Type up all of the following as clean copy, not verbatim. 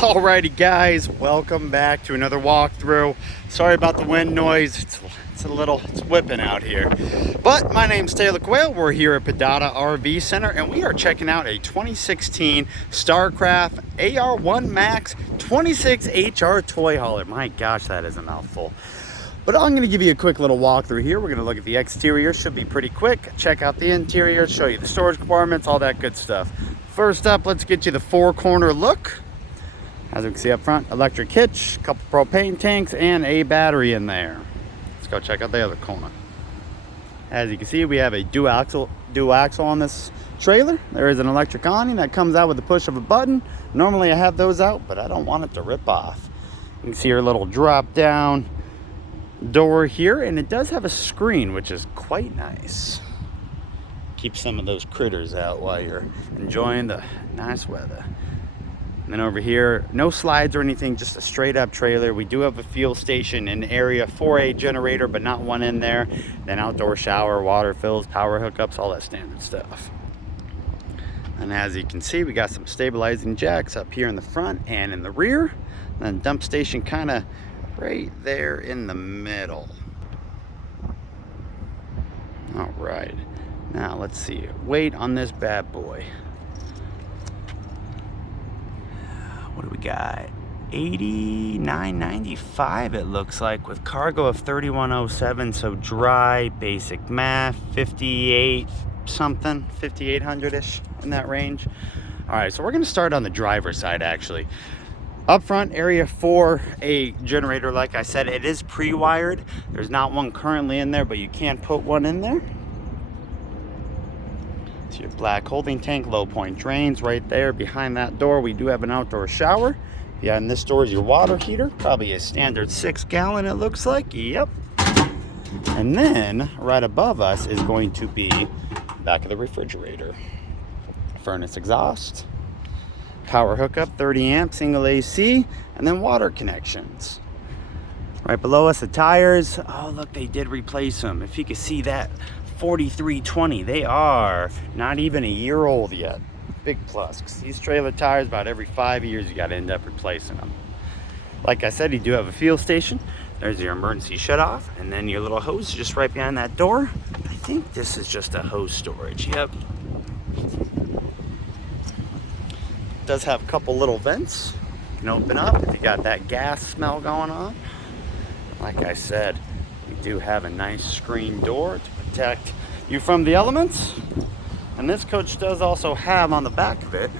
Alrighty guys, welcome back to another walkthrough. Sorry about the wind noise, it's whipping out here. But my name's Taylor Quayle, we're here at Padada RV Center and we are checking out a 2016 Starcraft AR1 MAXX 26HR toy hauler. My gosh, that is a mouthful. But I'm going to give you a quick little walkthrough here. We're going to look at the exterior, should be pretty quick. Check out the interior, show you the storage compartments, all that good stuff. First up, let's get you the four-corner look. As we can see up front, electric hitch, a couple propane tanks, and a battery in there. Let's go check out the other corner. As you can see, we have a dual axle on this trailer. There is an electric awning that comes out with the push of a button. Normally I have those out, but I don't want it to rip off. You can see your little drop down door here, and it does have a screen, which is quite nice. Keep some of those critters out while you're enjoying the nice weather. And then over here, no slides or anything, just a straight up trailer. We do have a fuel station in area for a generator, but not one in there. Then outdoor shower, water fills, power hookups, all that standard stuff. And as you can see, we got some stabilizing jacks up here in the front and in the rear. And then dump station kind of right there in the middle. All right, now let's see, weight on this bad boy. What do we got? 89.95 it looks like, with cargo of 3107, so dry, basic math, 58 something, 5800-ish, in that range. All right, so we're gonna start on the driver's side actually. Up front, area for a generator, like I said, it is pre-wired. There's not one currently in there, but you can put one in there. So your black holding tank, low point drains right there. Behind that door, we do have an outdoor shower. Behind this door is your water heater, probably a standard 6-gallon it looks like. Yep. And then right above us is going to be back of the refrigerator. Furnace exhaust, power hookup, 30 amp, single AC, and then water connections. Right below us, the tires. Oh, look, they did replace them. If you can see that, 4320. They are not even a year old yet. Big plus, because these trailer tires, about every 5 years, you got to end up replacing them. Like I said, you do have a fuel station. There's your emergency shutoff, and then your little hose just right behind that door. I think this is just a hose storage. Yep. Does have a couple little vents you can open up if you got that gas smell going on. Like I said, we do have a nice screen door to protect you from the elements. And this coach does also have on the back of it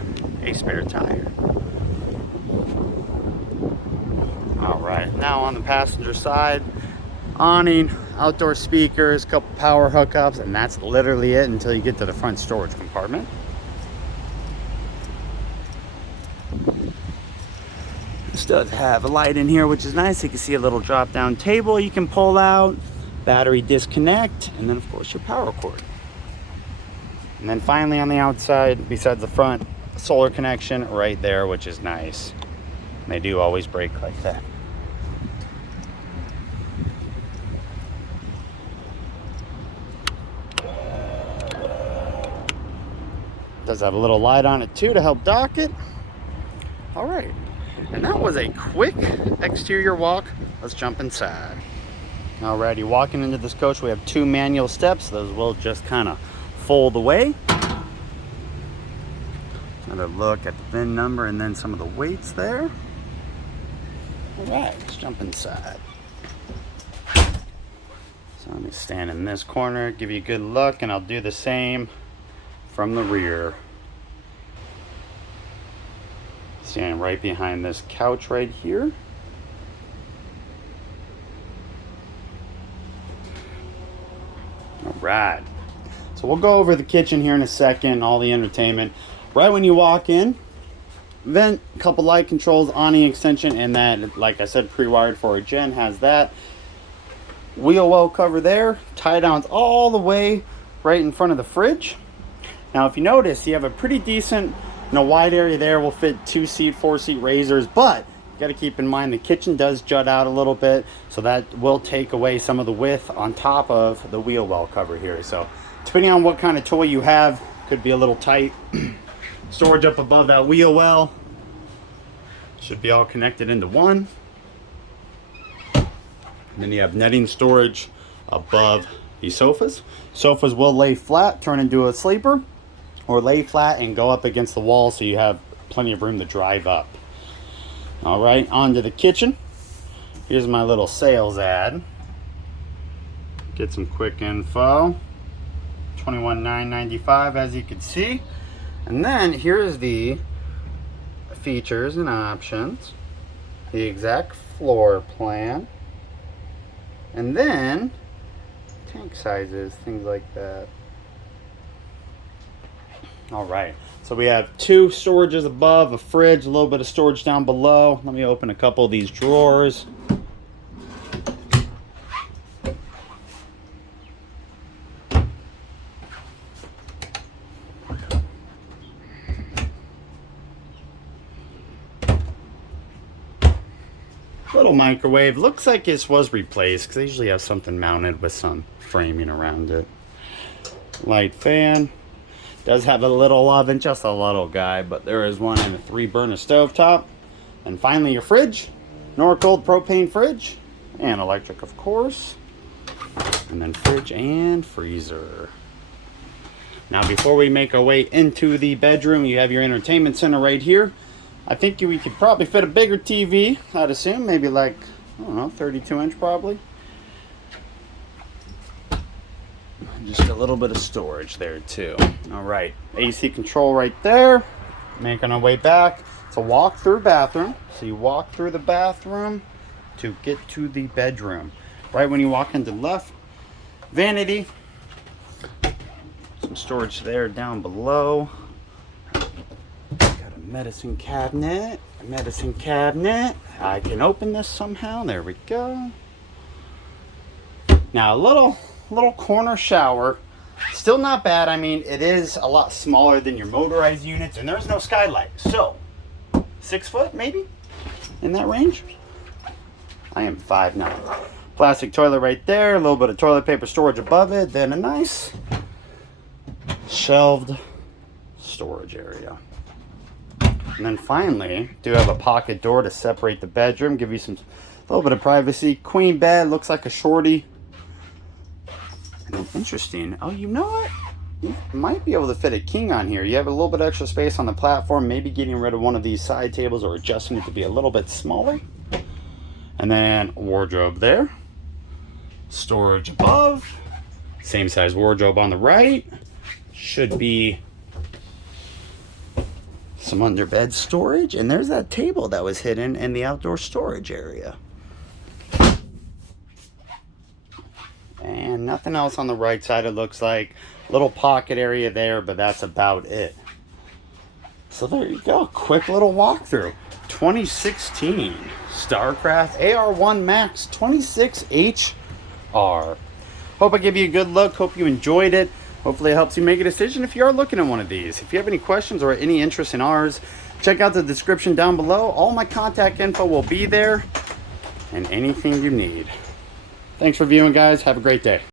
a spare tire. All right, now on the passenger side, awning, outdoor speakers, couple power hookups, and that's literally it until you get to the front storage compartment. This does have a light in here, which is nice. You can see a little drop down table you can pull out, battery disconnect, and then of course your power cord. And then finally on the outside, besides the front, solar connection right there, which is nice. They do always break like that. Does have a little light on it too to help dock it. All right, and that was a quick exterior walk. Let's jump inside. Alrighty, walking into this coach, we have 2 manual steps. Those will just kind of fold away. Another look at the VIN number and then some of the weights there. All right, let's jump inside. So let me stand in this corner, give you a good look, and I'll do the same from the rear. Standing right behind this couch right here. All right, so we'll go over the kitchen here in a second, all the entertainment. Right when you walk in, vent, couple light controls, awning extension, and that, like I said, pre-wired for a gen has that. Wheel well cover there, tie downs all the way right in front of the fridge. Now if you notice, you have a pretty decent wide area there. Will fit 2-seat, 4-seat razors, but you got to keep in mind the kitchen does jut out a little bit, so that will take away some of the width on top of the wheel well cover here. So depending on what kind of toy you have, could be a little tight. Storage up above that wheel well. Should be all connected into one. And then you have netting storage above the sofas. Sofas will lay flat, turn into a sleeper, or lay flat and go up against the wall so you have plenty of room to drive up. All right, on to the kitchen. Here's my little sales ad. Get some quick info. $21,995 as you can see. And then here's the features and options. The exact floor plan. And then tank sizes, things like that. All right, so we have 2 storages above, a fridge, a little bit of storage down below. Let me open a couple of these drawers. Little microwave. Looks like this was replaced because they usually have something mounted with some framing around it. Light fan. Does have a little oven, just a little guy, but there is one and a 3-burner stovetop. And finally your fridge. Norcold propane fridge. And electric, of course. And then fridge and freezer. Now before we make our way into the bedroom, you have your entertainment center right here. I think we could probably fit a bigger TV, I'd assume. Maybe like, I don't know, 32-inch probably. Just a little bit of storage there too. All right, AC control right there. Making our way back. It's a walk-through bathroom. So you walk through the bathroom to get to the bedroom. Right when you walk into the left, vanity. Some storage there down below. Got a medicine cabinet. A medicine cabinet. I can open this somehow. There we go. Now a little corner shower. Still not bad. I mean, it is a lot smaller than your motorized units, and there's no skylight. So, 6 foot maybe in that range. I am 5'9". Plastic toilet right there. A little bit of toilet paper storage above it. Then a nice shelved storage area. And then finally, do have a pocket door to separate the bedroom, give you some little bit of privacy. Queen bed, looks like a shorty. And then interesting, oh, you know what? You might be able to fit a king on here. You have a little bit extra space on the platform, maybe getting rid of one of these side tables or adjusting it to be a little bit smaller. And then wardrobe there. Storage above. Same size wardrobe on the right. Should be some under bed storage. And there's that table that was hidden in the outdoor storage area. And nothing else on the right side, it looks like. Little pocket area there, but that's about it. So there you go. Quick little walkthrough. 2016 Starcraft AR1 MAXX 26HR. Hope I gave you a good look. Hope you enjoyed it. Hopefully it helps you make a decision if you are looking at one of these. If you have any questions or any interest in ours, check out the description down below. All my contact info will be there, and anything you need. Thanks for viewing, guys. Have a great day.